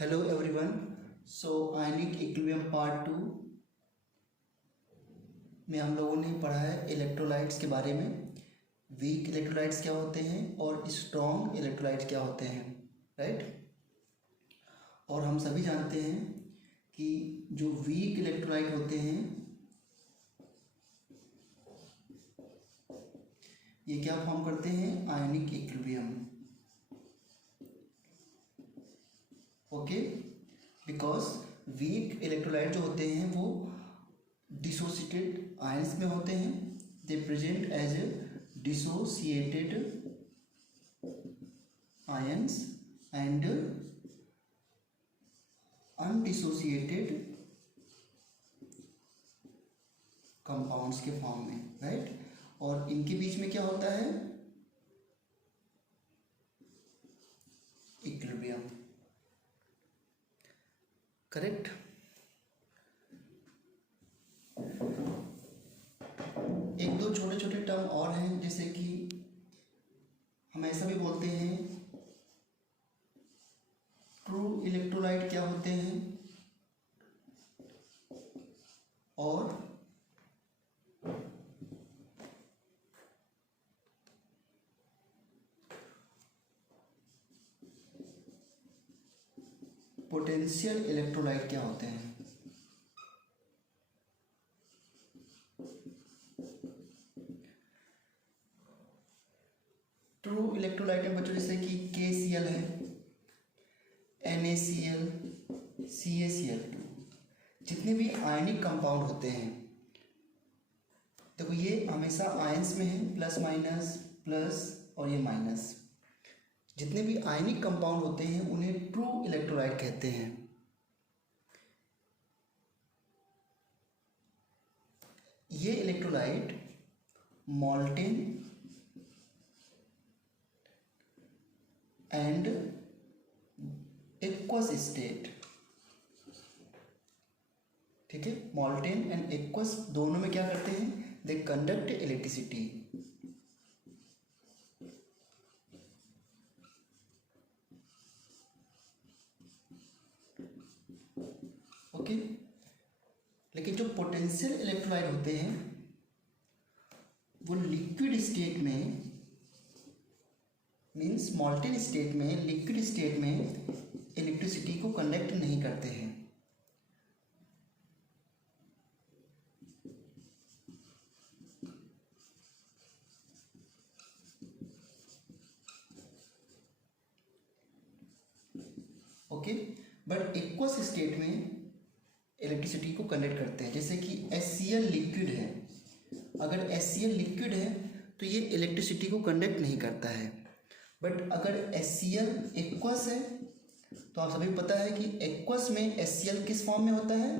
Hello everyone. So ionic equilibrium part 2 में हम लोगों ने पढ़ा है इलेक्ट्रोलाइट्स के बारे में। वीक इलेक्ट्रोलाइट्स क्या होते हैं और स्ट्रॉन्ग इलेक्ट्रोलाइट्स क्या होते हैं, राइट। और हम सभी जानते हैं कि जो वीक इलेक्ट्रोलाइट होते हैं ये क्या फॉर्म करते हैं, ionic equilibrium. Okay, because weak electrolyte जो होते हैं वो डिसोसिएटेड आयंस में होते हैं। They present as dissociated ions and undissociated compounds के फॉर्म में, राइट। और इनके बीच में क्या होता है, इक्विलिब्रियम, करेक्ट। एक दो छोटे छोटे टर्म और हैं, जैसे कि हम ऐसा भी बोलते हैं ट्रू इलेक्ट्रोलाइट क्या होते हैं और पोटेंशियल इलेक्ट्रोलाइट क्या होते हैं। ट्रू इलेक्ट्रोलाइट में बच्चों जैसे कि KCl है, NaCl, CaCl2, जितने भी आयनिक कंपाउंड होते हैं, देखो ये हमेशा आयंस में है, प्लस माइनस प्लस और ये माइनस। जितने भी आयनिक कंपाउंड होते हैं उन्हें ट्रू इलेक्ट्रोलाइट कहते हैं। ये electrolyte molten and aqueous state, ठीक है, मॉल्टेन एंड एक्वस दोनों में क्या करते हैं, दे कंडक्ट इलेक्ट्रिसिटी। ओके, लेकिन जो पोटेंशियल इलेक्ट्रोलाइट होते हैं वो लिक्विड स्टेट में, मीन्स मॉल्टेन स्टेट में, लिक्विड स्टेट में इलेक्ट्रिसिटी को कंडक्ट नहीं करते हैं। ओके, बट एक्वस स्टेट में इलेक्ट्रिसिटी को कंडक्ट करते हैं। जैसे कि HCl लिक्विड है, अगर HCl लिक्विड है तो ये इलेक्ट्रिसिटी को कंडक्ट नहीं करता है। बट अगर HCl एक्वस है तो आप सभी पता है कि एक्वस में HCl किस फॉर्म में होता है,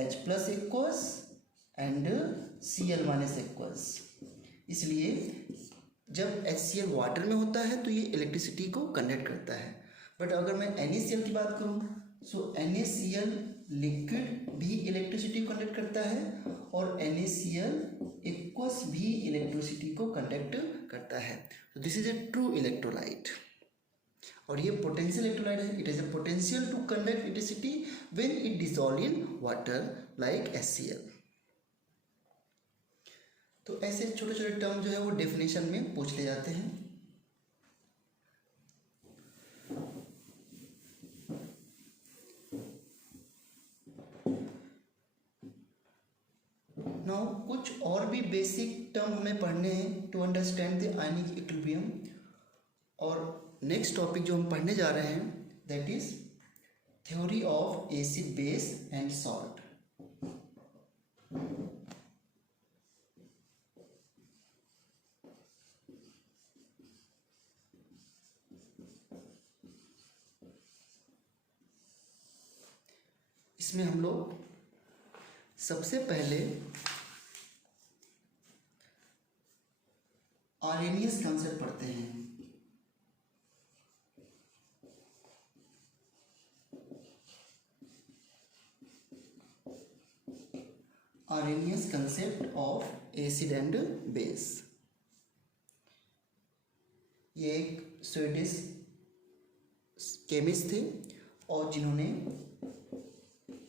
H plus aqueous and Cl minus aqueous. इसलिए जब HCl वाटर में होता है तो ये इलेक्ट्रिसिटी को कंडक्ट करता है। बट अगर मैं NaCl की बात करूँ, सो NaCl लिक्विड भी इलेक्ट्रिसिटी को कंडक्ट करता है और NaCl एक्वस भी इलेक्ट्रिसिटी को कंडक्ट करता है। तो this is a true electrolyte. और ये पोटेंशियल इलेक्ट्रोलाइट है, it is a potential to conduct electricity when it dissolve in water like HCl। तो ऐसे छोटे छोटे टर्म जो है वो डेफिनेशन में पूछ ले जाते हैं। नाउ कुछ और भी बेसिक टर्म हमें पढ़ने हैं to understand the ionic equilibrium. और नेक्स्ट टॉपिक जो हम पढ़ने जा रहे हैं that is theory of acid base and salt. इसमें हम लोग सबसे पहले आर्हेनियस कंसेप्ट पढ़ते हैं। Arrhenius concept of acid and base. ये एक स्वीडिश केमिस्ट थे और जिन्होंने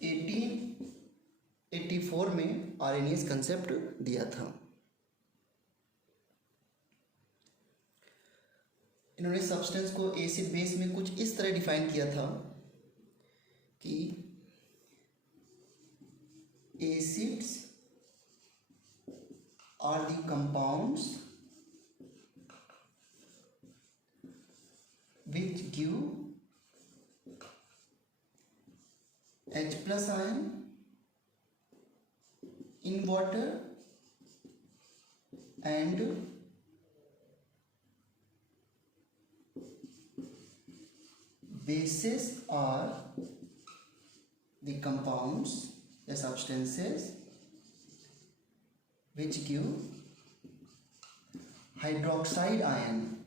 1884 में आर्हेनियस कंसेप्ट दिया था। इन्होंने सब्सटेंस को एसिड बेस में कुछ इस तरह डिफाइन किया था कि acids are the compounds which give H plus ion in water and bases are the compounds, the substances which give hydroxide ion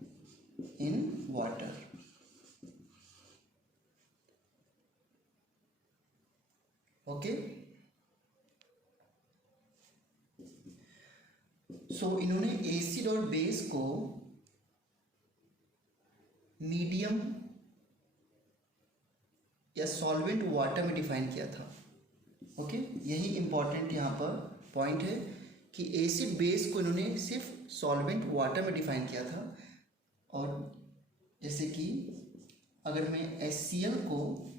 in water. Okay, so इन्होंने एसिड और बेस को मीडियम या सॉल्वेंट वाटर में define किया था। Okay, यही important यहाँ पर पॉइंट है कि एसिड बेस को इन्होंने सिर्फ सॉल्वेंट वाटर में डिफाइन किया था। और जैसे कि अगर मैं HCl को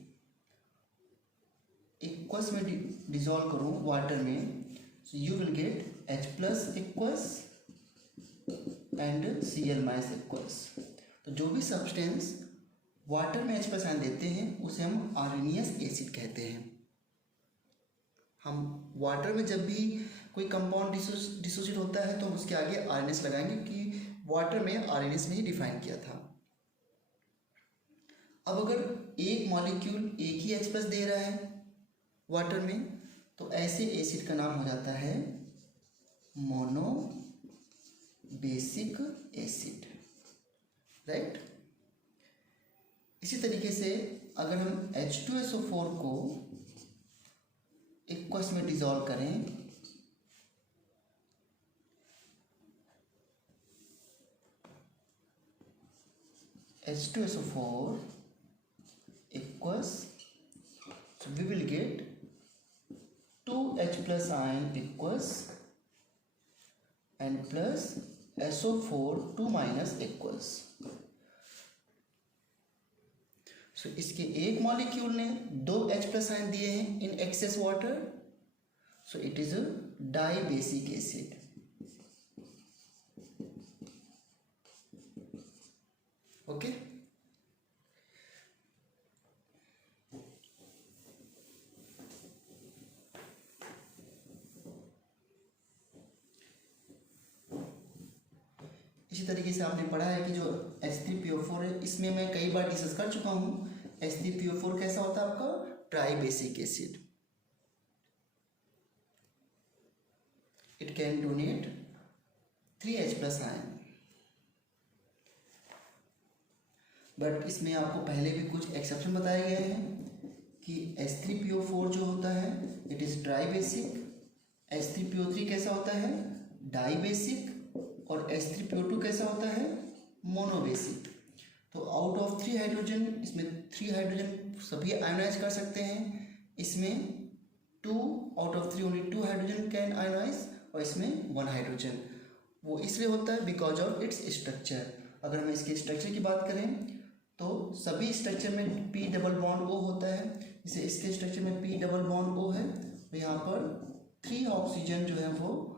एक्वस में डिसॉल्व करूँ वाटर में, so you will get H plus aqueous and Cl minus aqueous. तो जो भी सब्सटेंस वाटर में H प्लस आयन देते हैं उसे हम आर्हेनियस एसिड कहते हैं। हम वाटर में जब भी कोई कंपाउंड डिसोसिएट होता है तो हम उसके आगे आर्हेनियस लगाएंगे कि वाटर में आर्हेनियस में ही डिफाइन किया था। अब अगर एक मॉलिक्यूल एक ही H प्लस दे रहा है वाटर में, तो ऐसे एसिड का नाम हो जाता है मोनो बेसिक एसिड, राइट। इसी तरीके से अगर हम H2SO4 को एक्वस में डिसॉल्व करें, H2SO4 aqueous, so we will get 2H plus ion aqueous and plus SO4 2 minus aqueous। सो इसके एक मॉलिक्यूल ने 2 H प्लस आयन दिए हैं in excess water, so it is a di basic acid. Okay, इसी तरीके से आपने पढ़ा है कि जो H3PO4 है, इसमें मैं कई बार डिस्कस कर चुका हूँ। H3PO4 कैसा होता है आपका? Try basic acid. It can donate 3H plus ion, but इसमें आपको पहले भी कुछ एक्सेप्शन बताए गए हैं कि H3PO4 जो होता है it is try basic, H3PO3 कैसा होता है? डाई बेसिक, और H3PO2 कैसा होता है? मोनोबेसिक। तो आउट ऑफ 3 हाइड्रोजन, इसमें 3 हाइड्रोजन सभी आयोनाइज कर सकते हैं, इसमें 2 out of 3 only 2 hydrogen can ionize, और इसमें 1 हाइड्रोजन। वो इसलिए होता है बिकॉज ऑफ इट्स स्ट्रक्चर। अगर हम इसके स्ट्रक्चर की बात करें तो सभी स्ट्रक्चर में P डबल बॉन्ड O होता है, जैसे इसके स्ट्रक्चर में P डबल बॉन्ड O है, तो यहाँ पर 3 ऑक्सीजन जो है वो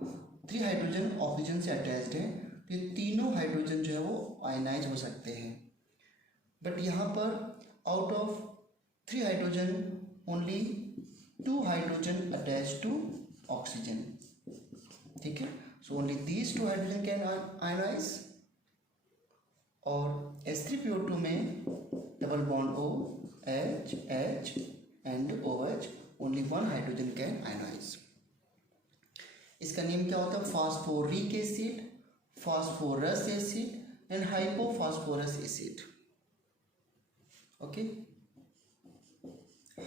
3 हाइड्रोजन ऑक्सीजन से अटैच्ड है, तो ये तीनों हाइड्रोजन जो है वो आयनाइज हो सकते हैं। बट यहाँ पर out of 3 hydrogen only 2 hydrogen attach to oxygen, ठीक है। So only these 2 hydrogen can ionise, और H3PO2 में double bond O, H, H and OH, only 1 hydrogen can ionise. इसका नेम क्या होता है? Phosphoric acid, phosphorous acid and hypophosphorous acid. Okay,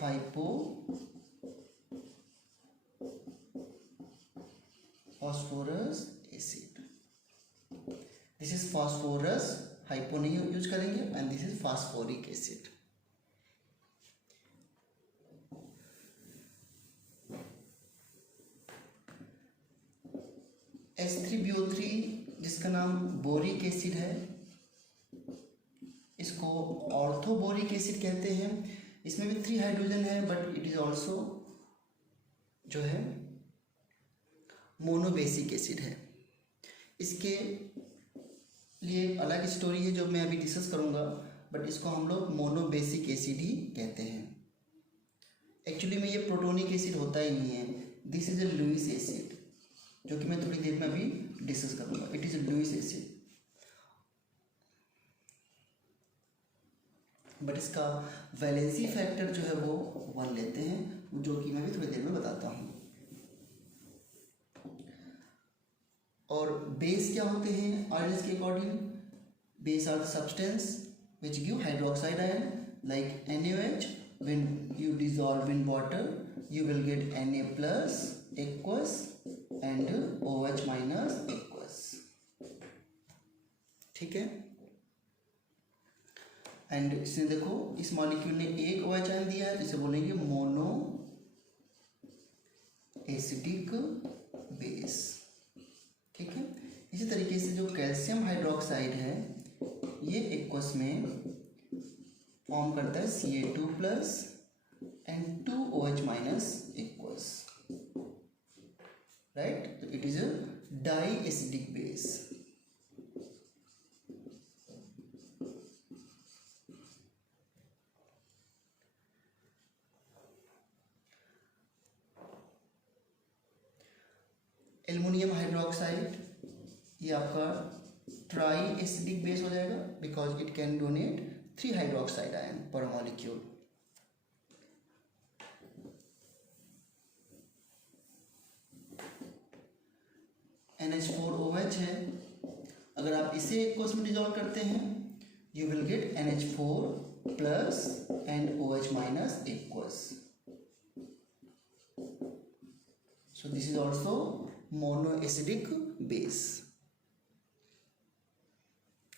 hypophosphorous acid, this is phosphorous, hypo नहीं use करेंगे, and this is phosphoric acid. H3BO3 जिसका नाम boric acid है, इसको ऑर्थोबोरिक एसिड कहते हैं। इसमें भी 3 हाइड्रोजन है, बट इट इज ऑल्सो जो है मोनोबेसिक एसिड है। इसके लिए एक अलग स्टोरी है जो मैं अभी डिस्कस करूँगा, बट इसको हम लोग मोनोबेसिक एसिड ही कहते हैं। एक्चुअली में ये प्रोटोनिक एसिड होता ही नहीं है, this is a Lewis acid, जो कि मैं थोड़ी देर में अभी डिस्कस करूँगा। It is a Lewis acid, but इसका वैलेंसी फैक्टर जो है वो 1 लेते हैं, जो कि मैं भी थोड़ी देर में बताता हूँ। और बेस क्या होते हैं आयरन्स के according? Base are the substance which give hydroxide ion like NaOH. When you dissolve in water you will get Na plus aqueous and OH minus aqueous, ठीक है। एंड इसमें देखो इस मॉलिक्यूल ने एक OH आयन दिया है, तो इसे बोलेंगे मोनो एसिडिक बेस, ठीक है। इसी तरीके से जो कैल्शियम हाइड्रोक्साइड है ये एक्वस में फॉर्म करता है Ca2 plus and 2OH minus aqueous, right. तो it is a di acidic base. Aluminium hydroxide ये आपका ट्राई एसिडिक बेस हो जाएगा, because it can donate 3 hydroxide ion per molecule. NH4OH है, अगर आप इसे एक्वस में डिजोल्व करते हैं you will get NH4 plus and OH minus aqueous. So this is also monoacidic base,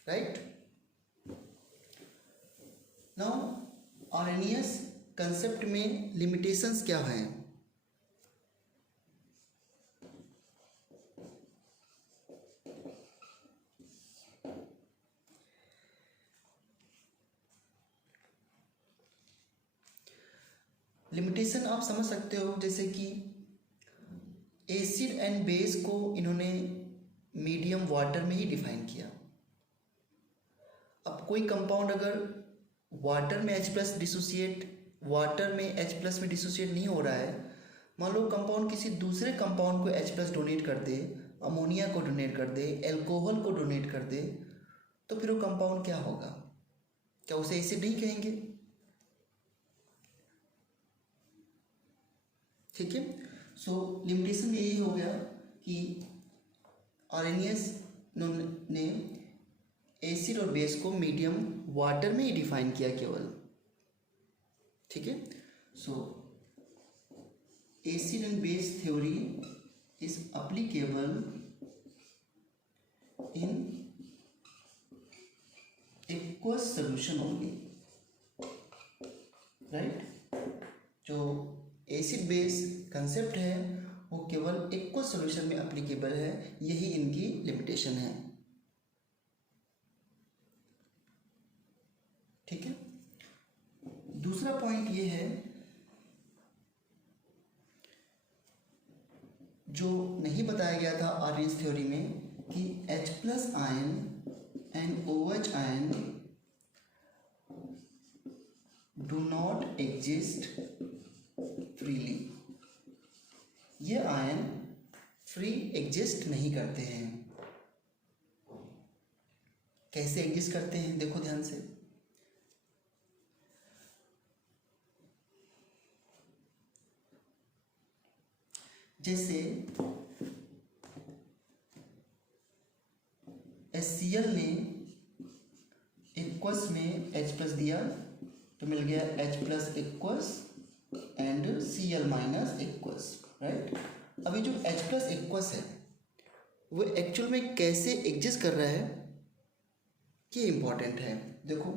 right? Now Arrhenius concept में limitations क्या हैं? लिमिटेशन आप समझ सकते हो, जैसे कि एसिड एंड बेस को इन्होंने मीडियम वाटर में ही डिफाइन किया। अब कोई कंपाउंड अगर वाटर में H प्लस डिसोसिएट, वाटर में H प्लस में डिसोसिएट नहीं हो रहा है, मान लो कंपाउंड किसी दूसरे कंपाउंड को H प्लस डोनेट कर दे, अमोनिया को डोनेट कर दे, एल्कोहल को डोनेट कर दे, तो फिर वो कंपाउंड क्या होगा? क्या उसे एसिड नहीं कहेंगे? ठीक है। सो लिमिटेशन यही हो गया कि आर्हेनियस ने एसिड और बेस को मीडियम वाटर में ही डिफाइन किया केवल, ठीक है। सो acid and base theory is applicable in aqueous solution only, right. जो एसिड बेस कंसेप्ट है वो केवल एक्वस सॉल्यूशन में एप्लीकेबल है, यही इनकी लिमिटेशन है, ठीक है। दूसरा पॉइंट ये है जो नहीं बताया गया था आर्हेनियस थ्योरी में कि H plus ion and OH ion do not exist freely. ये आयन फ्री एग्जिस्ट नहीं करते हैं। कैसे एग्जिस्ट करते हैं देखो ध्यान से। जैसे HCl ने एक्वस में H प्लस दिया तो मिल गया H plus aqueous and Cl minus aqueous, right. अभी जो H प्लस एक्वस है वो एक्चुअल में कैसे एग्जिस्ट कर रहा है ये इंपॉर्टेंट है। देखो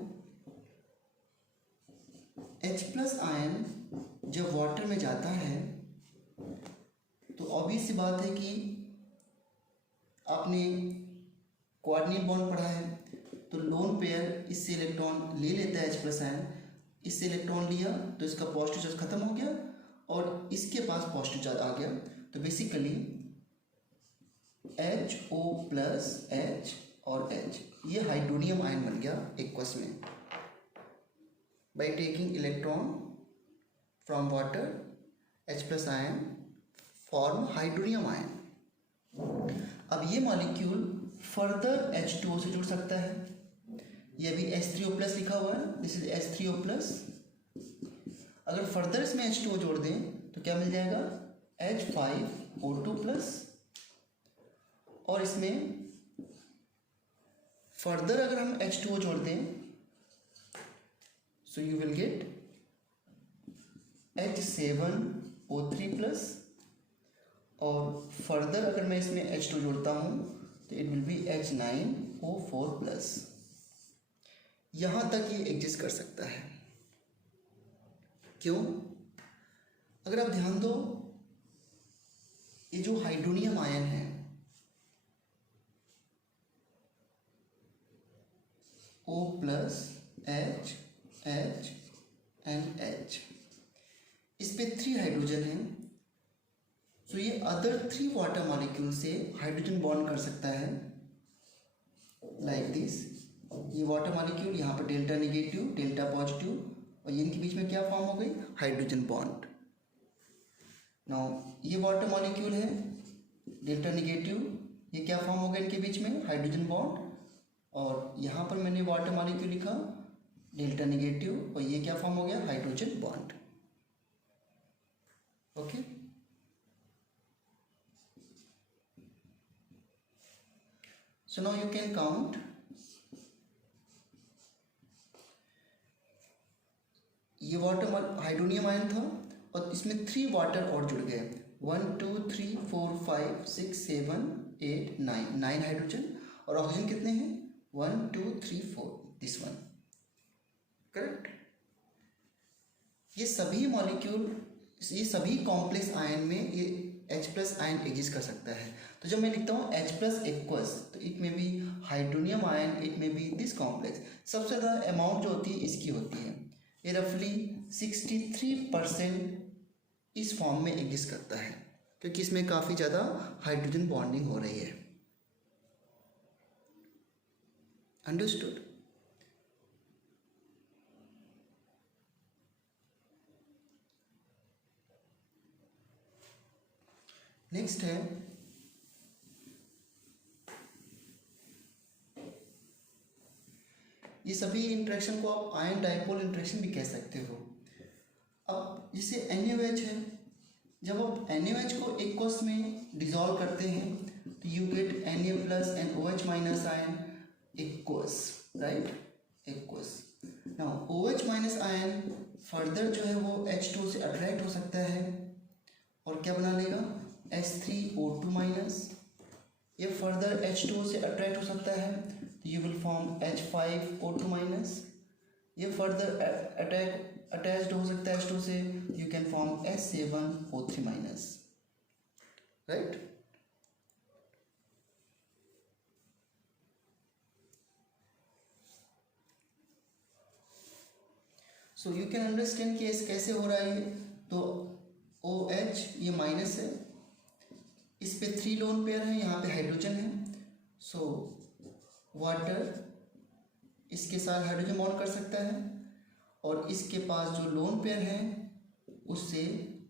H प्लस आयन जब वाटर में जाता है तो ऑब्वियस सी बात है कि आपने कोऑर्डिनेट बॉन्ड पढ़ा है, तो लोन पेयर इससे इलेक्ट्रॉन ले लेता है H प्लस आयन, इससे इलेक्ट्रॉन लिया तो इसका पॉजिटिव चार्ज खत्म हो गया और इसके पास पॉजिटिव चार्ज आ गया, तो बेसिकली HO प्लस H और H, ये हाइड्रोनियम आयन बन गया एक्वस में by taking electron from water, H plus ion form hydronium ion. अब ये मॉलिक्यूल फर्दर H2O से जुड़ सकता है, ये अभी H3O प्लस लिखा हुआ है, दिस इज H3O प्लस। अगर फर्दर इसमें H2O जोड़ दें तो क्या मिल जाएगा, H5O2 प्लस, और इसमें फर्दर अगर हम H2O जोड़ दें so you will get H7O3 plus, और फर्दर अगर मैं इसमें H2 जोड़ता हूँ तो it will B H9O4 plus. यहाँ तक ये एग्जिस्ट कर सकता है। क्यों? अगर आप ध्यान दो, ये जो हाइड्रोनियम आयन है O plus H H and H, इस पे 3 हाइड्रोजन हैं, तो ये अदर 3 वाटर मॉलिक्यूल से हाइड्रोजन बॉन्ड कर सकता है लाइक दिस। ये वाटर मॉलिक्यूल यहाँ पर डेल्टा नेगेटिव डेल्टा पॉजिटिव, और ये इनके बीच में क्या फॉर्म हो गई, हाइड्रोजन बॉन्ड। नाउ ये वाटर मॉलिक्यूल है डेल्टा नेगेटिव, ये क्या फॉर्म हो गया इनके बीच में, हाइड्रोजन बॉन्ड, और यहाँ पर मैंने वाटर मॉलिक्यूल लिखा डेल्टा नेगेटिव, और ये क्या फॉर्म हो गया, hydrogen bond. Okay, so now you can count, ये वाटर हाइड्रोनियम आयन था और इसमें 3 वाटर और जुड़ गए, 1 2 3 4 5 6 7 8 9 हाइड्रोजन, और ऑक्सीजन कितने हैं, 1 2 3 4, दिस वन, करेक्ट। ये सभी मॉलिक्यूल, ये सभी कॉम्प्लेक्स आयन में ये H प्लस आयन एग्जिस्ट कर सकता है। तो जब मैं लिखता हूँ H प्लस एक्वस, तो इट में बी हाइड्रोनियम आयन, इट में बी दिस कॉम्प्लेक्स। सबसे ज़्यादा अमाउंट जो होती है इसकी होती है, ये रफली 63% इस फॉर्म में एग्जिस्ट करता है, क्योंकि इसमें काफ़ी ज़्यादा हाइड्रोजन बॉन्डिंग हो रही है। अंडरस्टूड? नेक्स्ट है ये सभी इंटरेक्शन को आप आयन डाइपोल इंटरेक्शन भी कह सकते हो। अब जैसे NaOH है, जब आप NaOH को एक्वस में डिसॉल्व करते हैं तो you get Na plus and OH minus ion aqueous, right, aqueous. Now OH minus ion further जो है वो H2 से अट्रैक्ट हो सकता है और क्या बना लेगा, H3O2 माइनस, ये फर्दर H2 से अट्रैक्ट हो सकता है तो you will form H5O2 minus, ये फर्दर अटैच्ड हो सकता है H2 से, you can form H7O3 minus, right. So you can understand कि कैसे हो रहा है। तो OH ये माइनस है, इस पे 3 लोन पेयर है, यहाँ पे हाइड्रोजन है, सो वाटर इसके साथ हाइड्रोजन बॉन्ड कर सकता है और इसके पास जो लोन पेयर है उससे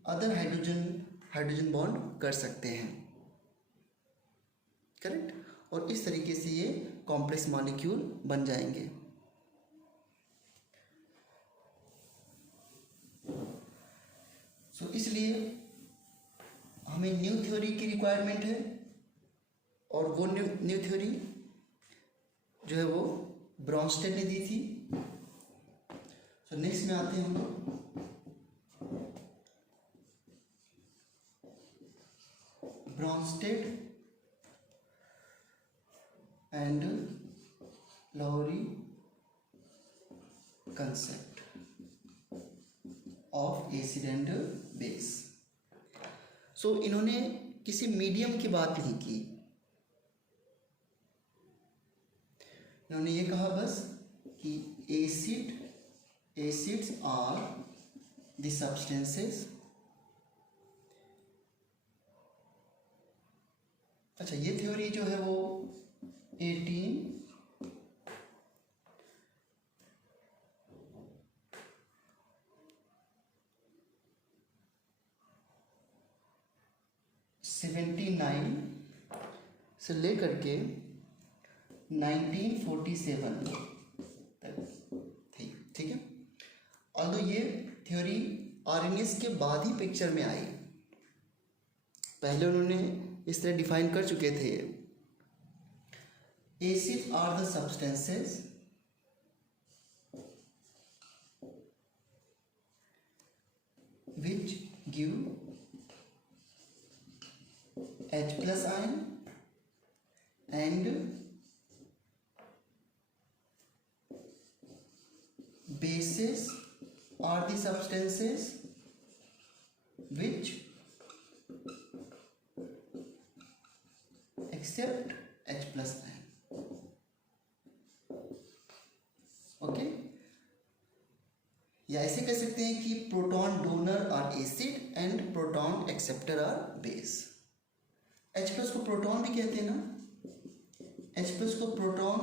अदर हाइड्रोजन बॉन्ड कर सकते हैं, करेक्ट। और इस तरीके से ये कॉम्प्लेक्स मॉलिक्यूल बन जाएंगे। सो इसलिए हमें न्यू थ्योरी की रिक्वायरमेंट है, और वो न्यू थ्योरी जो है वो ब्रॉन्स्टेड ने दी थी। सो नेक्स्ट में आते हैं हम Bronsted and Lowry concept of acid and base. So इन्होंने किसी मीडियम की बात नहीं की, इन्होंने ये कहा बस कि एसिड्स आर द सब्सटेंसेस। अच्छा, ये थ्योरी जो है वो 1879 से लेकर के 1947 तक थी, ठीक है। ऑल्दो ये थ्योरी आर्नियस के बाद ही पिक्चर में आई, पहले उन्होंने इस तरह डिफाइन कर चुके थे। Acid are the substances which give H plus ion and bases are the substances which accept H plus ion. Okay, या ऐसे कह सकते हैं कि proton donor are acid and proton acceptor are base. H plus को proton भी कहते हैं ना। H प्लस को प्रोटॉन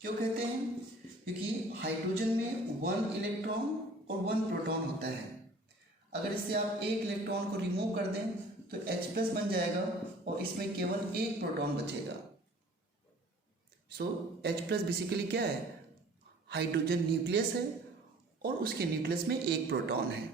क्यों कहते हैं? क्योंकि हाइड्रोजन में 1 इलेक्ट्रॉन और 1 प्रोटॉन होता है। अगर इससे आप एक इलेक्ट्रॉन को रिमूव कर दें तो H प्लस बन जाएगा और इसमें केवल एक प्रोटॉन बचेगा। सो H प्लस बेसिकली क्या है? हाइड्रोजन न्यूक्लियस है और उसके न्यूक्लियस में एक प्रोटॉन है।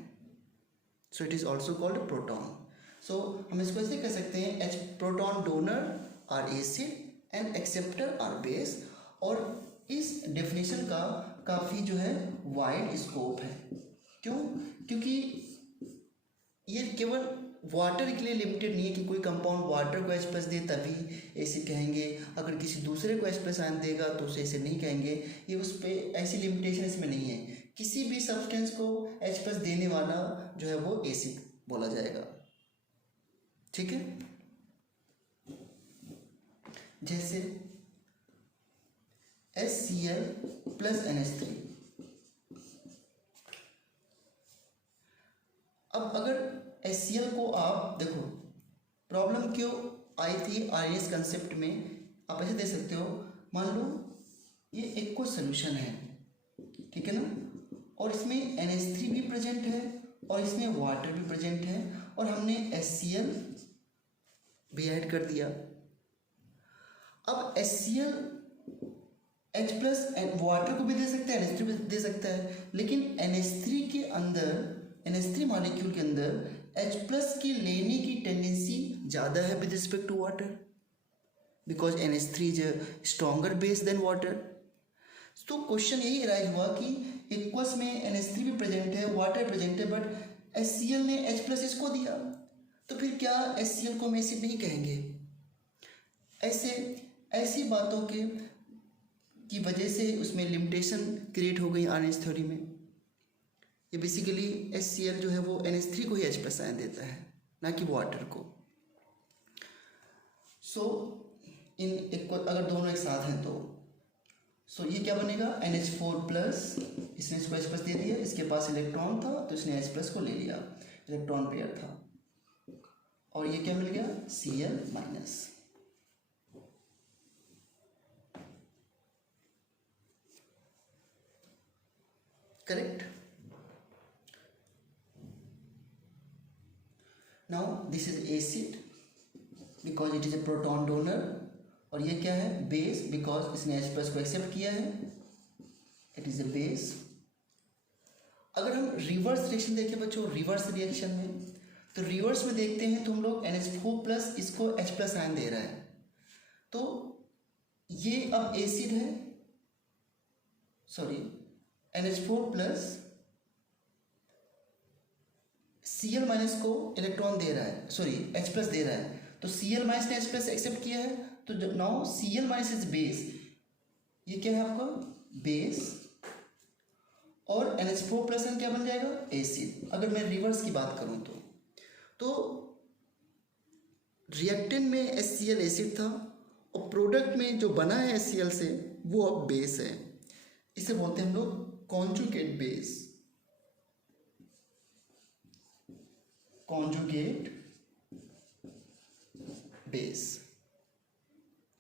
So it is also called proton. So हम इसको ऐसे कह सकते हैं, H proton donor are acid and acceptor are base. और इस डेफिनेशन का काफ़ी जो है वाइड स्कोप है। क्यों? क्योंकि ये केवल वाटर के लिए लिमिटेड नहीं है कि कोई कंपाउंड वाटर को H प्लस दे तभी एसिड कहेंगे, अगर किसी दूसरे को H प्लस आयन देगा तो उसे एसिड नहीं कहेंगे। ये उस पर ऐसी लिमिटेशन इसमें नहीं है। किसी भी सब्सटेंस को H प्लस देने वाला जो है वो एसिड बोला जाएगा, ठीक है। जैसे HCl प्लस NH3। अब अगर HCl को आप देखो, प्रॉब्लम क्यों आई थी आरएस कंसेप्ट में, आप ऐसे दे सकते हो, मान लो ये एक्वा सोल्यूशन है, ठीक है ना, और इसमें NH3 भी प्रेजेंट है और इसमें वाटर भी प्रेजेंट है और हमने HCl भी ऐड कर दिया। अब HCl H प्लस वाटर को भी दे सकता है, NH3 भी दे सकता है, लेकिन NH3 के अंदर, NH3 मॉलिक्यूल के अंदर H प्लस की लेने की टेंडेंसी ज़्यादा है with respect to water, because NH3 is a stronger base than water. तो क्वेश्चन यही अराइज हुआ कि एक्वस में NH3 भी प्रेजेंट है, वाटर प्रेजेंट है, बट HCl ने H प्लस इसको दिया, तो फिर क्या HCl को हम एसिड नहीं कहेंगे? ऐसी बातों के की वजह से उसमें लिमिटेशन क्रिएट हो गई आर्नियस थ्योरी में। ये बेसिकली HCl जो है वो NH3 को ही H प्लस आयन देता है, ना कि वाटर को। सो अगर दोनों एक साथ हैं तो ये क्या बनेगा? NH4 प्लस, इसने इसको H प्लस दे दिया, इसके पास इलेक्ट्रॉन था तो इसने H प्लस को ले लिया, इलेक्ट्रॉन पेयर था, और ये क्या मिल गया? Cl minus. Correct. Now this is acid because it is A proton donor, और ये क्या है? बेस, बिकॉज इसने H प्लस को एक्सेप्ट किया है, इट इज ए बेस। अगर हम रिवर्स रिएक्शन देखें बच्चों, रिवर्स रिएक्शन में, तो रिवर्स में देखते हैं तो हम लोग NH4 प्लस इसको H प्लस आयन दे रहा है, तो ये अब एसिड है, sorry NH4 plus Cl minus को इलेक्ट्रॉन दे रहा है, सॉरी H प्लस दे रहा है, तो Cl माइनस ने H प्लस एक्सेप्ट किया है, तो now Cl minus is base. ये क्या है आपका? बेस, और NH4 प्लस क्या बन जाएगा? एसिड। अगर मैं रिवर्स की बात करूं तो रिएक्टेंट में HCl एसिड था और प्रोडक्ट में जो बना है HCl से वो अब बेस है। इसे बोलते हैं हम लोग conjugate base, conjugate base,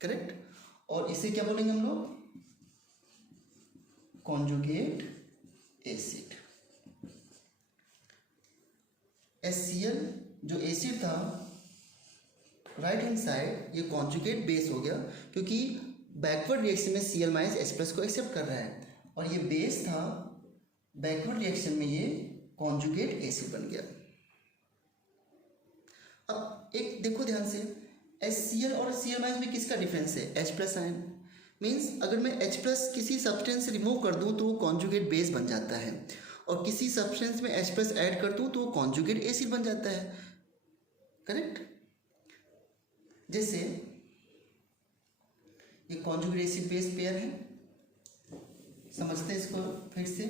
correct. और इसे क्या बोलेंगे हम लोग? Conjugate acid. HCl जो एसिड था राइट हैंड साइड, ये कॉन्जुगेट बेस हो गया क्योंकि बैकवर्ड रिएक्शन में Cl माइनस H+ को एक्सेप्ट कर रहा है, और ये बेस था, बैकवर्ड रिएक्शन में ये कॉन्जुगेट एसिड बन गया। अब एक देखो ध्यान से, HCl और Cl माइनस में किसका डिफरेंस है? H+ ion. मीन्स अगर मैं H+ किसी सब्सटेंस से रिमूव कर दूं तो वो कॉन्जुगेट बेस बन जाता है, और किसी सब्सटेंस में H+ ऐड कर दूं तो वो कॉन्जुगेट एसिड बन जाता है, करेक्ट। जैसे ये कॉन्जुगेट एसिड बेस पेयर है, समझते हैं इसको फिर से।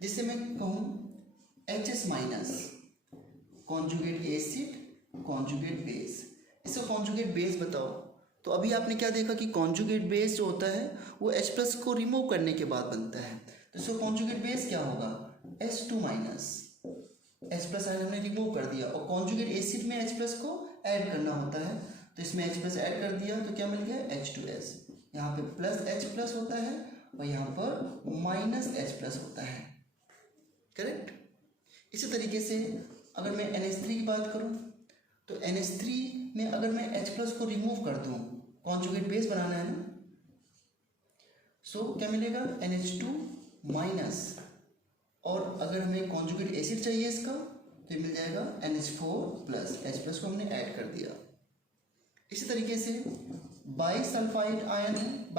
जैसे मैं कहूं HS minus conjugate acid conjugate base, इसको कॉन्जुगेट बेस बताओ। तो अभी आपने क्या देखा कि कॉन्जुगेट बेस जो होता है वो H+ को रिमूव करने के बाद बनता है, तो इसको कॉन्जुगेट बेस क्या होगा? H2 माइनस, H+ आयन हमने रिमूव कर दिया, और कॉन्जुगेट एसिड में H+ को ऐड करना होता है, तो इसमें H+ ऐड कर दिया तो क्या मिल गया? H2S। यहाँ पे प्लस H+ होता है और यहाँ पर माइनस H+ होता है, करेक्ट। इसी तरीके से अगर मैं NH3 की बात करूँ तो NH3 में अगर मैं H+ को रिमूव कर दूँ, कॉन्जुगेट बेस बनाना है ना, सो क्या मिलेगा? NH2 माइनस, और अगर हमें कॉन्जुगेट एसिड चाहिए इसका तो ये मिल जाएगा NH4 प्लस, H+ को हमने ऐड कर दिया। इसी तरीके से बाइसल्फाइड आयन है,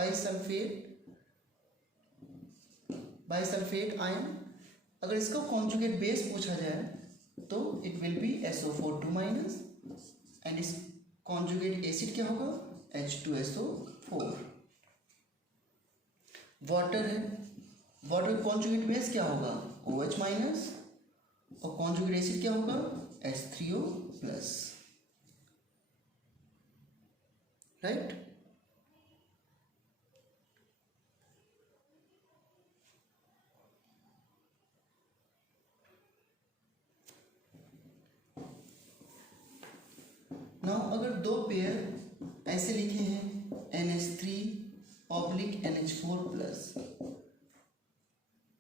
बाइसल्फेट आयन, अगर इसका कॉन्जुगेट बेस पूछा जाए तो it will B SO4 2 minus, and इस कॉन्जुगेट एसिड क्या होगा? H2SO4। वाटर है, वाटर कॉन्जुगेट बेस क्या होगा? OH माइनस, और कॉन्जुगेट एसिड क्या होगा? H3O plus, right. नाउ अगर दो पेयर ऐसे लिखे हैं NH3/NH4 प्लस,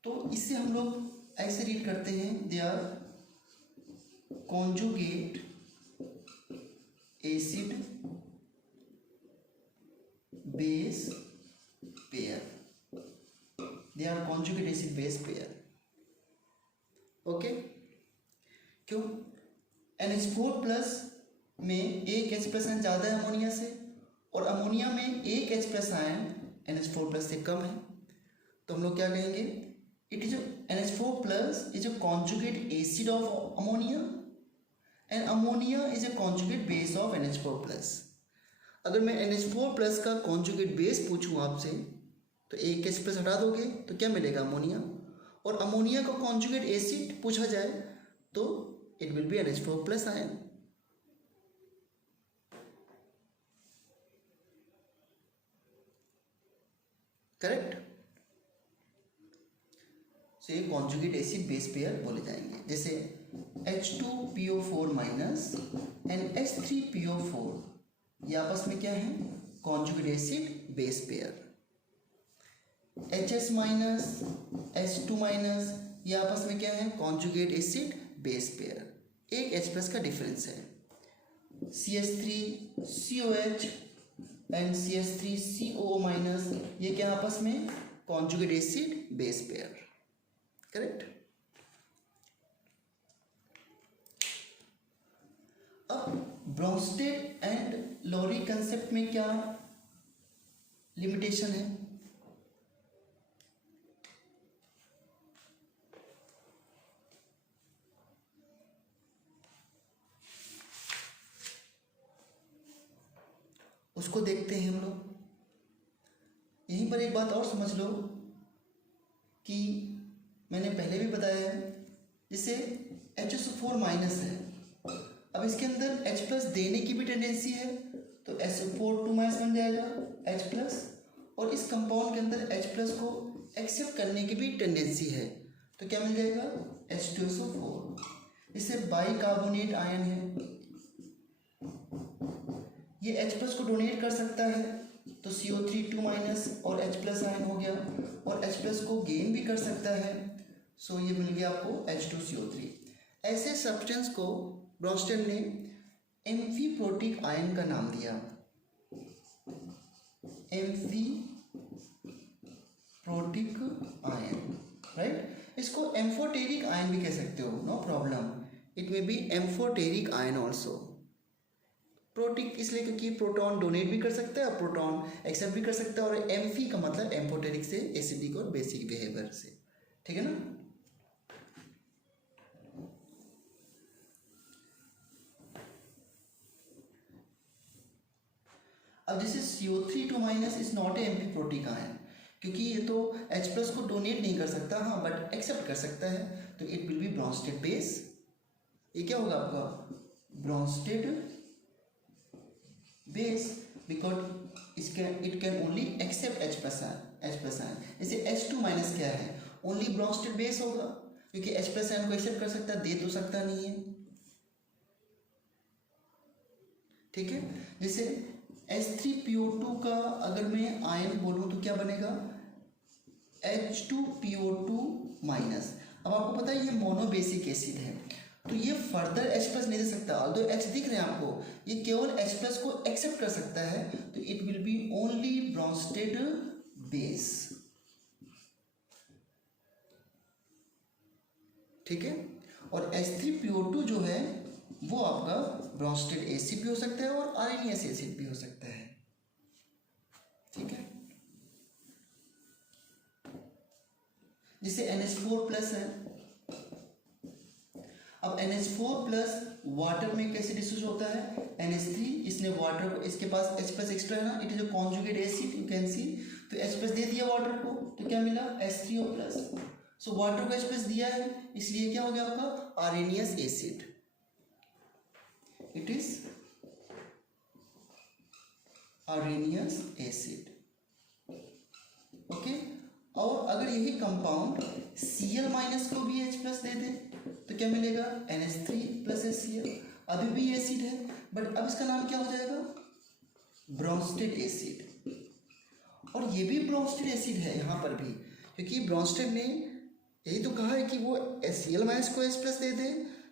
तो इससे हम लोग ऐसे रीड करते हैं, they are conjugate acid base pair, they are conjugate acid base pair, okay. क्यों? NH4 प्लस में एक H+ आयन ज़्यादा है अमोनिया से, और अमोनिया में एक H+ आयन NH4 प्लस से कम है, तो हम लोग क्या कहेंगे? It is NH4 plus is a conjugate acid of ammonia, and ammonia is a conjugate base of NH4 plus. अगर मैं NH4 प्लस का कॉन्जुगेट बेस पूछूं आपसे तो एक H+ हटा दोगे तो क्या मिलेगा? अमोनिया। और अमोनिया का कॉन्जुगेट एसिड पूछा जाए तो it will be NH4 plus ion, correct. So ये कॉन्जुगेट एसिड बेस पेयर बोले जाएंगे। जैसे H2PO4 माइनस एंड H3PO4, ये आपस में क्या है? Conjugate acid base pair. HS minus H2 minus, ये आपस में क्या है? Conjugate acid base pair. एक H+ का डिफरेंस है। CH3COH एंड CH3COO माइनस, ये क्या आपस में? Conjugate acid base pair, correct. अब ब्रोंस्टेड एंड लोरी कंसेप्ट में क्या लिमिटेशन है? उसको देखते हैं हम लोग। यहीं पर एक बात और समझ लो कि मैंने पहले भी बताया है, जैसे HSO4 माइनस है, अब इसके अंदर H+ देने की भी टेंडेंसी है तो SO4 2 माइनस बन जाएगा H प्लस, और इस कंपाउंड के अंदर H प्लस को एक्सेप्ट करने की भी टेंडेंसी है, तो क्या मिल जाएगा H2SO4। इसे बाइकार्बोनेट आयन है, ये H प्लस को डोनेट कर सकता है, तो CO3 2 माइनस और H प्लस आयन हो गया, और H प्लस को गेन भी कर सकता है, सो ये मिल गया आपको H2CO3। ऐसे सब्सटेंस को ब्रोंस्टेड ने एम्फीप्रोटिक आयन का नाम दिया, एम्फीप्रोटिक आयन, राइट। इसको एम्फोटेरिक आयन भी कह सकते हो, no problem, it may be amphoteric ion also. Protic इसलिए क्योंकि प्रोटॉन डोनेट भी कर सकता है और प्रोटॉन एक्सेप्ट भी कर सकता है, और एम्फी का मतलब एम्फोटेरिक से एसिडिक और बेसिक बिहेवियर से, ठीक है ना। अब जैसे CO3 2 minus is not a amphiprotic ion, क्योंकि ये तो H प्लस को डोनेट नहीं कर सकता, हाँ, बट एक्सेप्ट कर सकता है, तो it will be Bronsted base. ये क्या होगा आपका Bronsted base, because it can only accept H plus ion. जैसे H2 माइनस क्या है, ओनली ब्रोंस्टेड बेस होगा, क्योंकि H प्लस आयन को एक्सेप्ट कर सकता है, दे तो सकता नहीं है, ठीक है। जैसे H3PO2 का अगर मैं आयन बोलूँ तो क्या बनेगा H2PO2 माइनस। अब आपको पता है ये मोनोबेसिक एसिड है, तो ये फर्दर H प्लस नहीं दे सकता, ऑल्दो H दिख रहे हैं आपको, ये केवल H प्लस को एक्सेप्ट कर सकता है, तो it will B only Bronsted base, ठीक है। और H3PO2 जो है वो आपका ब्रोंस्टेड एसिड भी हो सकता है और आर्सेनियस एसिड भी हो सकता है, ठीक है। जिसे NH4 प्लस है, अब NH4 प्लस वाटर में कैसे डिस्यूज होता है, NH3, इसने वाटर को, इसके पास H प्लस एक्स्ट्रा है ना, it is a conjugate acid, you can see, तो H प्लस दे दिया वाटर को, तो क्या मिला H3O प्लस, सो वाटर को H प्लस दिया है, इसलिए क्या हो गया आपका arsenious acid, it is arsenious acid, okay. और अगर यही कंपाउंड Cl माइनस को भी H प्लस दे दे तो क्या मिलेगा NH3 प्लस HCl, अभी भी एसिड है, बट अब इसका नाम क्या हो जाएगा ब्रोंस्टेड एसिड, और ये भी ब्रोंस्टेड एसिड है यहाँ पर भी, क्योंकि ब्रोंस्टेड ने यही तो कहा है कि वो Cl माइनस को H प्लस दे दे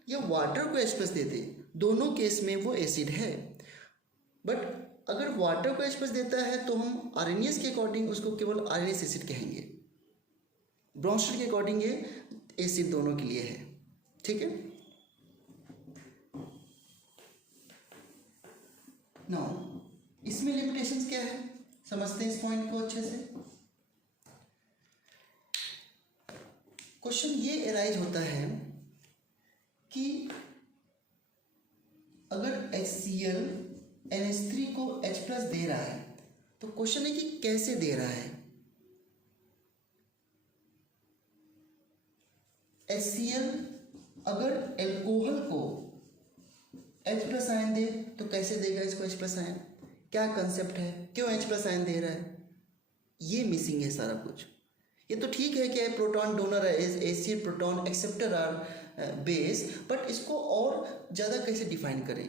या वाटर को H प्लस दे दे, दोनों केस में वो एसिड है, बट अगर वाटर को H प्लस देता है तो हम आर्सेनियस के अकॉर्डिंग उसको केवल आर्सेनियस एसिड कहेंगे, ब्रोंस्टेड के अकॉर्डिंग ये एसिड दोनों के लिए है, ठीक है। नाउ इसमें लिमिटेशंस क्या है, समझते हैं इस पॉइंट को अच्छे से। क्वेश्चन ये एराइज होता है कि अगर HCl NH3 को H प्लस दे रहा है, तो क्वेश्चन है कि कैसे दे रहा है। HCl अगर एल्कोहल को H प्लस आयन दे तो कैसे देगा इसको H प्लस आयन, क्या कंसेप्ट है, क्यों H प्लस आयन दे रहा है, ये मिसिंग है सारा कुछ। ये तो ठीक है कि प्रोटॉन डोनर है, acid proton acceptor are base, but इसको और ज़्यादा कैसे डिफाइन करें।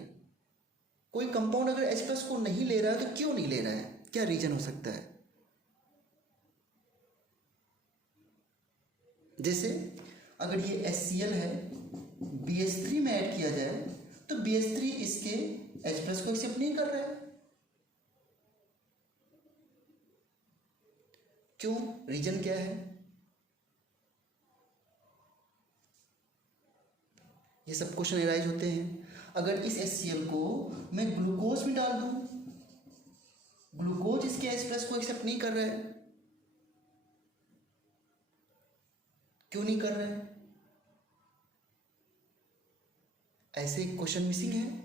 कोई कंपाउंड अगर H प्लस को नहीं ले रहा है तो क्यों नहीं ले रहा है, क्या रीजन हो सकता है। जैसे अगर ये HCl है, BH3 में ऐड किया जाए तो BH3 इसके H प्लस को एक्सेप्ट नहीं कर रहा है, क्यों, रीजन क्या है। ये सब क्वेश्चन एराइज होते हैं। अगर इस HCl को मैं ग्लूकोज में डाल दूं, ग्लूकोज इसके H प्लस को एक्सेप्ट नहीं कर रहा है, क्यों नहीं कर रहा है, ऐसे क्वेश्चन मिसिंग है।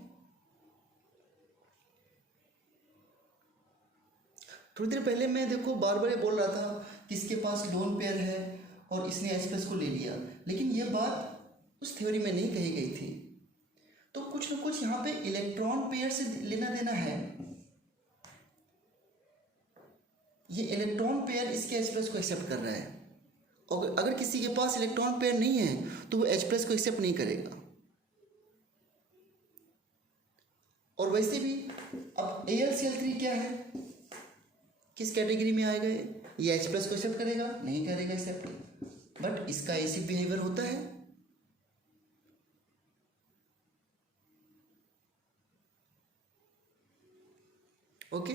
थोड़ी देर पहले मैं देखो बार बार बोल रहा था कि इसके पास लोन पेयर है और इसने H प्लस को ले लिया, लेकिन यह बात उस थ्योरी में नहीं कही गई थी। तो कुछ ना कुछ यहाँ पे इलेक्ट्रॉन पेयर से लेना देना है, ये इलेक्ट्रॉन पेयर इसके H+ को एक्सेप्ट कर रहा है, और अगर किसी के पास इलेक्ट्रॉन पेयर नहीं है तो वो H+ को एक्सेप्ट नहीं करेगा। और वैसे भी अब AlCl3 क्या है, किस कैटेगरी में आएगा ये H+ को एक्सेप्ट करेगा? नहीं करेगा एक्सेप्ट, बट इसका एसिड बिहेवियर होता है। ओके,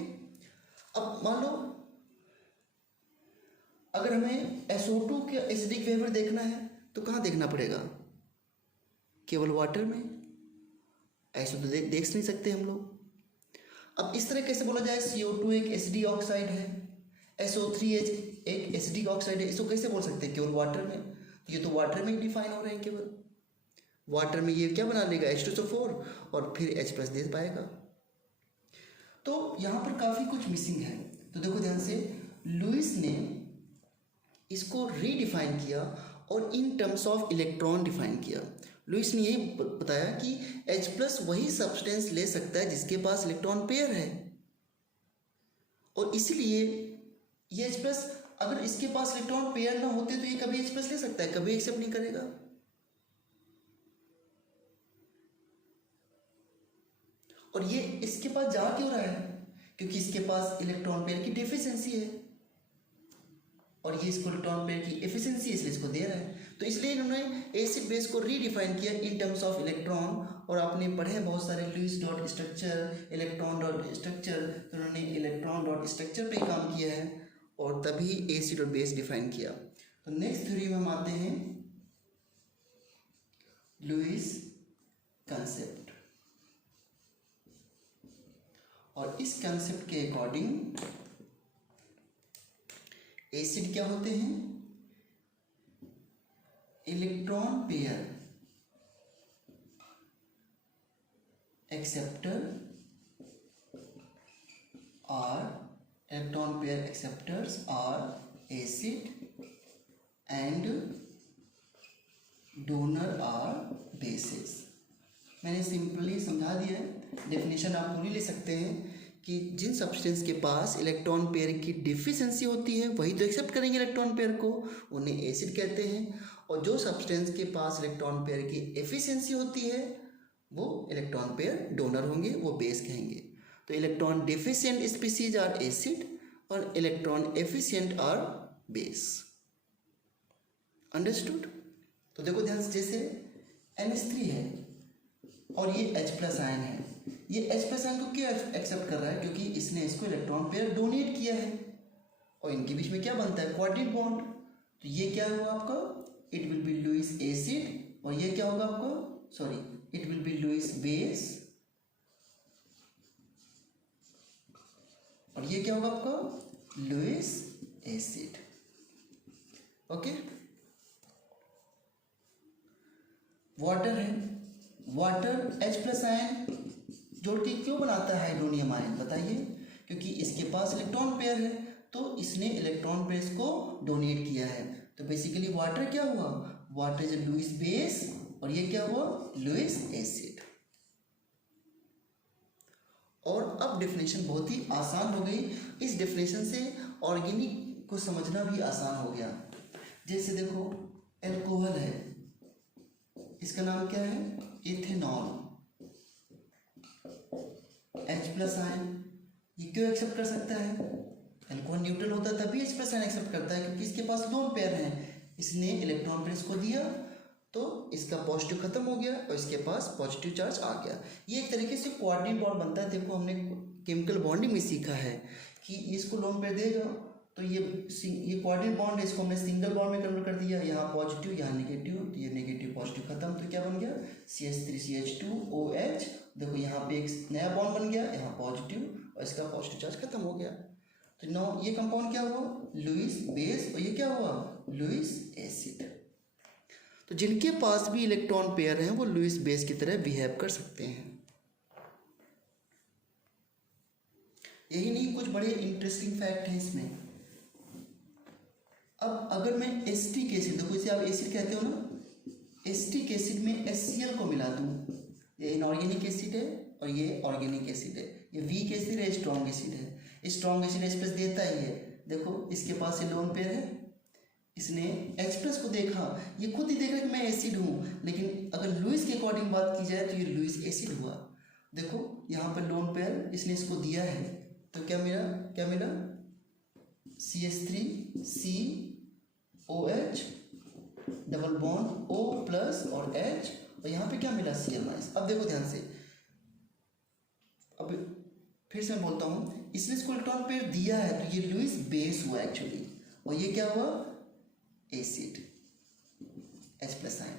अब मान लो अगर हमें SO2 के एसिडिक बिहेवियर देखना है तो कहाँ देखना पड़ेगा? केवल वाटर में? ऐसे तो देख नहीं सकते हम लोग। अब इस तरह कैसे बोला जाए CO2 एक एसिडिक ऑक्साइड है, SO3H एक एसिडिक ऑक्साइड है, इसको कैसे बोल सकते हैं? केवल वाटर में? ये तो वाटर में ही डिफाइन हो रहे हैं, केवल वाटर में ये क्या बना लेगा H2SO4 और फिर H+ दे पाएगा। तो यहाँ पर काफ़ी कुछ मिसिंग है। तो देखो ध्यान से, लुईस ने इसको रीडिफाइन किया और in terms of electron define किया। लुईस ने यही बताया कि H+ वही सब्सटेंस ले सकता है जिसके पास इलेक्ट्रॉन पेयर है, और इसलिए ये H+ अगर इसके पास इलेक्ट्रॉन पेयर ना होते तो ये कभी H+ ले सकता है, कभी एक्सेप्ट नहीं करेगा। और ये इसके पास जा क्यों रहा है? क्योंकि इसके पास इलेक्ट्रॉन पेयर की डेफिशिएंसी है, और ये इसको इलेक्ट्रॉन पेयर की एफिशिएंसी इसलिए इसको दे रहा है। तो इसलिए इन्होंने एसिड बेस को रीडिफाइन किया इन टर्म्स ऑफ इलेक्ट्रॉन। और आपने पढ़े बहुत सारे Lewis dot structure, electron dot structure, तो उन्होंने इलेक्ट्रॉन डॉट स्ट्रक्चर पे काम किया है और तभी एसिड और बेस डिफाइन किया। तो नेक्स्ट थ्योरी में हम आते हैं लुईस कंसेप्ट, और इस कंसेप्ट के अकॉर्डिंग एसिड क्या होते हैं? इलेक्ट्रॉन पेयर एक्सेप्टर और electron pair acceptors are acid and donor are bases. मैंने सिंपली समझा दिया है, डेफिनेशन आप पूरी ले सकते हैं कि जिन सब्सटेंस के पास इलेक्ट्रॉन पेयर की डिफिशिएंसी होती है वही तो एक्सेप्ट करेंगे इलेक्ट्रॉन पेयर को, उन्हें एसिड कहते हैं। और जो सब्सटेंस के पास इलेक्ट्रॉन पेयर की एफिशिएंसी होती है वो इलेक्ट्रॉन पेयर डोनर होंगे, वो बेस कहेंगे। तो electron deficient species are acid और electron efficient are base. Understood? तो देखो ध्यान से, जैसे NH3 है और ये H+ आयन है, ये H+ आयन को क्यों एक्सेप्ट कर रहा है? क्योंकि इसने इसको इलेक्ट्रॉन पेयर डोनेट किया है, और इनके बीच में क्या बनता है? Quadratic bond. तो ये क्या होगा आपका? It will be Lewis acid, और ये क्या होगा आपका? Sorry, it will be Lewis base, और ये क्या होगा आपका? Lewis acid. ओके, वाटर है, वाटर H+ आयन जोड़ के क्यों बनाता है हाइड्रोनियम आयन? बताइए। क्योंकि इसके पास इलेक्ट्रॉन पेयर है, तो इसने इलेक्ट्रॉन पेयर्स को डोनेट किया है। तो बेसिकली वाटर क्या हुआ? वाटर इज लुईस बेस, और ये क्या हुआ? Lewis acid. और अब डेफिनेशन बहुत ही आसान हो गई। इस डेफिनेशन से ऑर्गेनिक को समझना भी आसान हो गया। जैसे देखो, एल्कोहल है, इसका नाम क्या है? इथेनॉल। H+ आयन ये क्यों एक्सेप्ट कर सकता है? एल्कोहल न्यूट्रल होता है तभी H+ आयन एक्सेप्ट करता है, क्योंकि इसके पास लोन पेयर हैं। इसने इलेक्ट्रॉन पेयर को दिया तो इसका पॉजिटिव खत्म हो गया और इसके पास पॉजिटिव चार्ज आ गया। ये एक तरीके से क्वाड्रेटिक बॉन्ड बनता है। देखो, हमने केमिकल बॉन्डिंग में सीखा है कि इसको लोन पेयर देगा तो ये क्वाड्रेटिक बॉन्ड है, इसको हमने सिंगल बॉन्ड में कन्वर्ट कर दिया। यहाँ पॉजिटिव, यहाँ नेगेटिव, तो ये नेगेटिव पॉजिटिव खत्म, तो क्या बन गया? CH3CH2OH। देखो यहाँ पे एक नया बॉन्ड बन गया, यहाँ पॉजिटिव, और इसका पॉजिटिव चार्ज खत्म हो गया। तो नौ ये कंपाउंड क्या हुआ? लुईस बेस, और ये क्या हुआ? Lewis acid. तो जिनके पास भी इलेक्ट्रॉन पेयर हैं वो लुईस बेस की तरह बिहेव कर सकते हैं। यही नहीं, कुछ बड़े इंटरेस्टिंग फैक्ट हैं इसमें। अब अगर मैं एसिटिक एसिड, देखो इसे आप एसिड कहते हो ना, एसिटिक एसिड में HCl को मिला दूं, ये इनऑर्गेनिक एसिड है और ये ऑर्गेनिक एसिड है, ये वीक एसिड है, स्ट्रॉन्ग एसिड है। स्ट्रॉन्ग एसिड H+ देता ही है, देखो इसके पास ये लोन पेयर है, इसने H प्लस को देखा, ये खुद ही देख रहा है कि मैं एसिड हूँ, लेकिन अगर लुईस के अकॉर्डिंग बात की जाए तो ये लुईस एसिड हुआ। देखो यहाँ पर लोन पेयर इसने इसको दिया है, तो क्या मिला CH3 COH double bond O plus और H, और यहाँ पे क्या मिला Cl माइनस। अब देखो ध्यान से, अब फिर से मैं बोलता हूँ, इसने इसको इलेक्ट्रॉन पेयर दिया है तो ये लुईस बेस हुआ एक्चुअली, और ये क्या हुआ एसिड H प्लस आयन।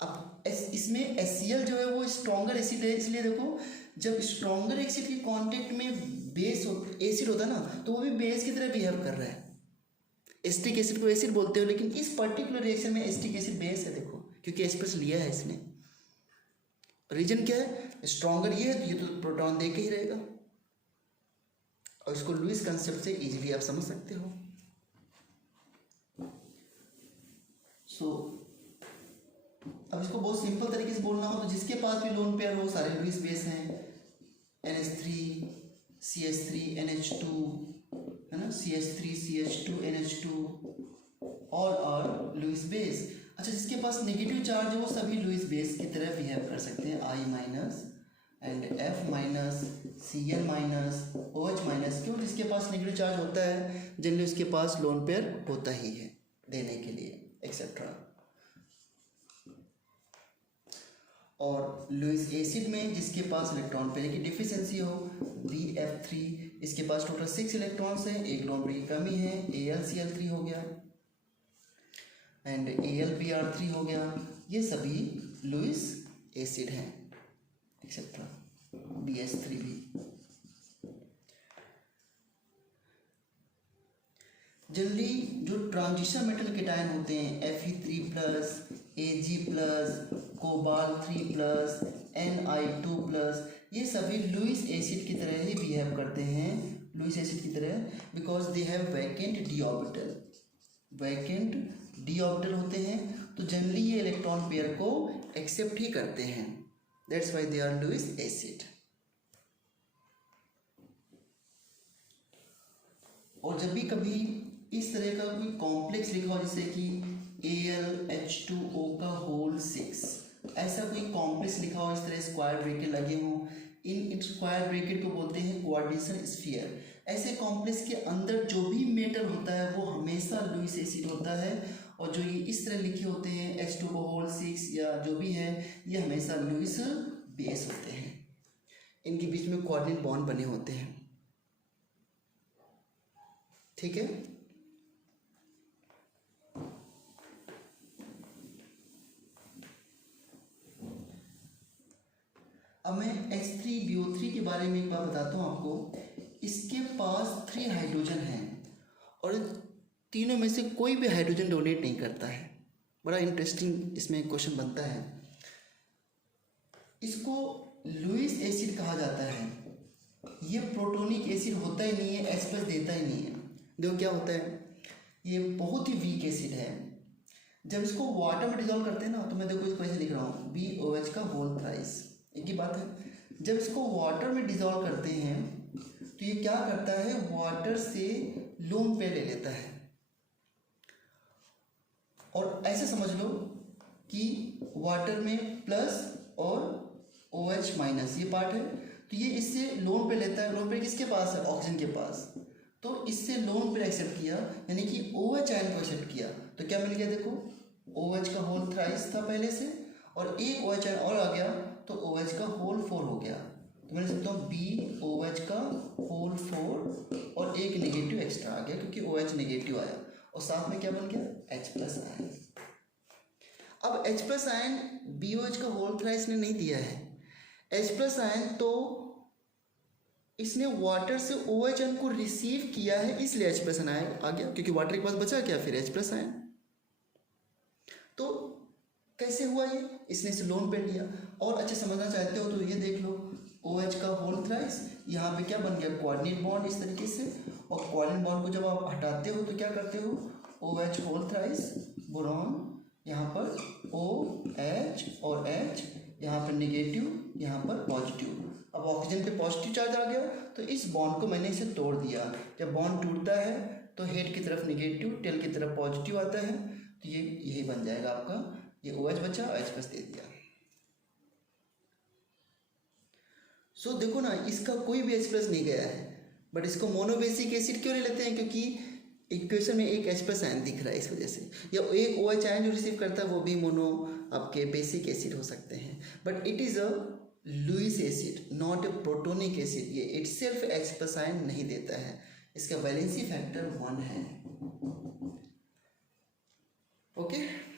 अब इसमें HCl जो है वो स्ट्रॉन्गर एसिड है, इसलिए देखो जब स्ट्रॉन्गर एसिड के कांटेक्ट में बेस एसिड होता है ना, तो वो भी बेस की तरह बिहेव कर रहा है। एसिटिक एसिड को एसिड बोलते हो, लेकिन इस पर्टिकुलर रिएक्शन में एसिटिक एसिड बेस है, देखो क्योंकि H प्लस लिया है इसने। रीजन क्या है, स्ट्रॉन्गर ये है तो ये तो प्रोटॉन दे के ही रहेगा, और इसको लुईस कंसेप्ट से इजीली आप समझ सकते हो। अब इसको बहुत सिंपल तरीके से बोलना हो तो जिसके पास भी लोन पेयर हो सारे लुईस बेस हैं, NH3 CH3 NH2 है ना, CH3 CH2 NH2 और लुईस बेस। अच्छा, जिसके पास नेगेटिव चार्ज है वो सभी लुईस बेस की तरह बिहेव कर सकते हैं, I minus and F minus Cl minus OH minus. क्यों, जिसके पास नेगेटिव चार्ज होता है जनरली उसके पास लोन पेयर होता ही है देने के लिए एक्सेट्रा। और लुईस एसिड में जिसके पास इलेक्ट्रॉन पेयर की डिफिशिएंसी हो BF3, इसके पास टोटल 6 इलेक्ट्रॉन्स हैं, एक लोन पेयर की कमी है, AlCl3 हो गया एंड AlBr3 हो गया, ये सभी लुईस एसिड हैं एक्सेट्रा, BH3 भी। जनरली जो ट्रांजिशन मेटल केटायन होते हैं Fe3+, Ag+, Cobal3+, Ni2+, ये सभी लुईस एसिड की तरह ही बिहेव करते हैं, लुईस एसिड की तरह, because they have vacant d orbital, vacant d orbital होते हैं, तो जनरली ये इलेक्ट्रॉन पेयर को एक्सेप्ट ही करते हैं, that's why they are Lewis acid. और जब भी कभी इस तरह का कोई कॉम्प्लेक्स लिखा हो, जैसे कि AlH2O का होल 6, ऐसा कोई कॉम्प्लेक्स लिखा हो, इस तरह स्क्वायर ब्रैकेट लगे हों, इन स्क्वायर ब्रैकेट को बोलते हैं कोऑर्डिनेशन स्फीयर। ऐसे कॉम्प्लेक्स के अंदर जो भी मेटल होता है वो हमेशा लुईस एसिड होता है, और जो ये इस तरह लिखे होते हैं H2 का होल 6 या जो भी है, ये हमेशा लुईस बेस होते हैं, इनके बीच में कोऑर्डिनेट बॉन्ड बने होते हैं, ठीक है। अब मैं H3BO3 के बारे में एक बात बताता हूँ आपको। इसके पास 3 हाइड्रोजन हैं और तीनों में से कोई भी हाइड्रोजन डोनेट नहीं करता है। बड़ा इंटरेस्टिंग इसमें क्वेश्चन बनता है। इसको लुईस एसिड कहा जाता है। ये प्रोटोनिक एसिड होता ही नहीं है, H+ देता ही नहीं है। देखो क्या होता है, ये बहुत ही वीक एसिड है। जब इसको वाटर में डिजोल्व करते हैं ना, तो मैं देखो इसको ऐसे लिख रहा हूँ BOH का होल थ्राइस, एक ही बात है। जब इसको वाटर में डिजोल्व करते हैं तो ये क्या करता है, वाटर से लोन पेयर ले लेता है, और ऐसे समझ लो कि वाटर में प्लस और OH- ये पार्ट है, तो ये इससे लोन पेयर लेता है। लोन पेयर किसके पास है, ऑक्सीजन के पास, तो इससे लोन पेयर एक्सेप्ट किया, यानी कि OH आयन को एक्सेप्ट किया, तो क्या मिल गया, देखो OH का होल थ्राइस था पहले से, और एक OH आयन और आ गया तो OH का होल 4 हो गया। तो मैं लिख सकता हूँ BOH का होल 4 और एक नेगेटिव एक्स्ट्रा आ गया क्योंकि OH नेगेटिव आया, और साथ में क्या बन गया, H+ आयन। अब H+ आयन BOH का होल थ्राइस ने नहीं दिया है, H+ आयन तो इसने वाटर से OH आयन को रिसीव किया है, इसलिए H+ आयन आ गया, क्योंकि वाटर के पास बचा क्या, फिर H+ आयन। तो कैसे हुआ ये, इसने इसे लोन पे लिया। और अच्छे समझना चाहते हो तो ये देख लो, OH का होल थ्राइस, यहाँ पे क्या बन गया, कोऑर्डिनेट बॉन्ड इस तरीके से, और कोऑर्डिनेट बॉन्ड को जब आप हटाते हो तो क्या करते हो, OH होल थ्राइस बोरॉन, यहाँ पर OH और H, यहाँ पर नेगेटिव, यहाँ पर पॉजिटिव, अब ऑक्सीजन पे पॉजिटिव चार्ज आ गया, तो इस बॉन्ड को मैंने इसे तोड़ दिया। जब बॉन्ड टूटता है तो हेड की तरफ निगेटिव, टेल की तरफ पॉजिटिव आता है, तो ये यही बन जाएगा आपका, ये OH बचा, H+ दे दिया। सो देखो ना, इसका कोई भी H+ नहीं गया है, बट इसको मोनोबेसिक एसिड क्यों ले लेते हैं, क्योंकि इक्वेशन में एक H+ आयन दिख रहा है इस वजह से, या एक OH आयन जो रिसीव करता है वो भी मोनो आपके बेसिक एसिड हो सकते हैं, but it is a Lewis acid, not a protonic acid. ये इटसेल्फ H+ आयन नहीं देता है, इसका वैलेंसी फैक्टर 1 है। ओके।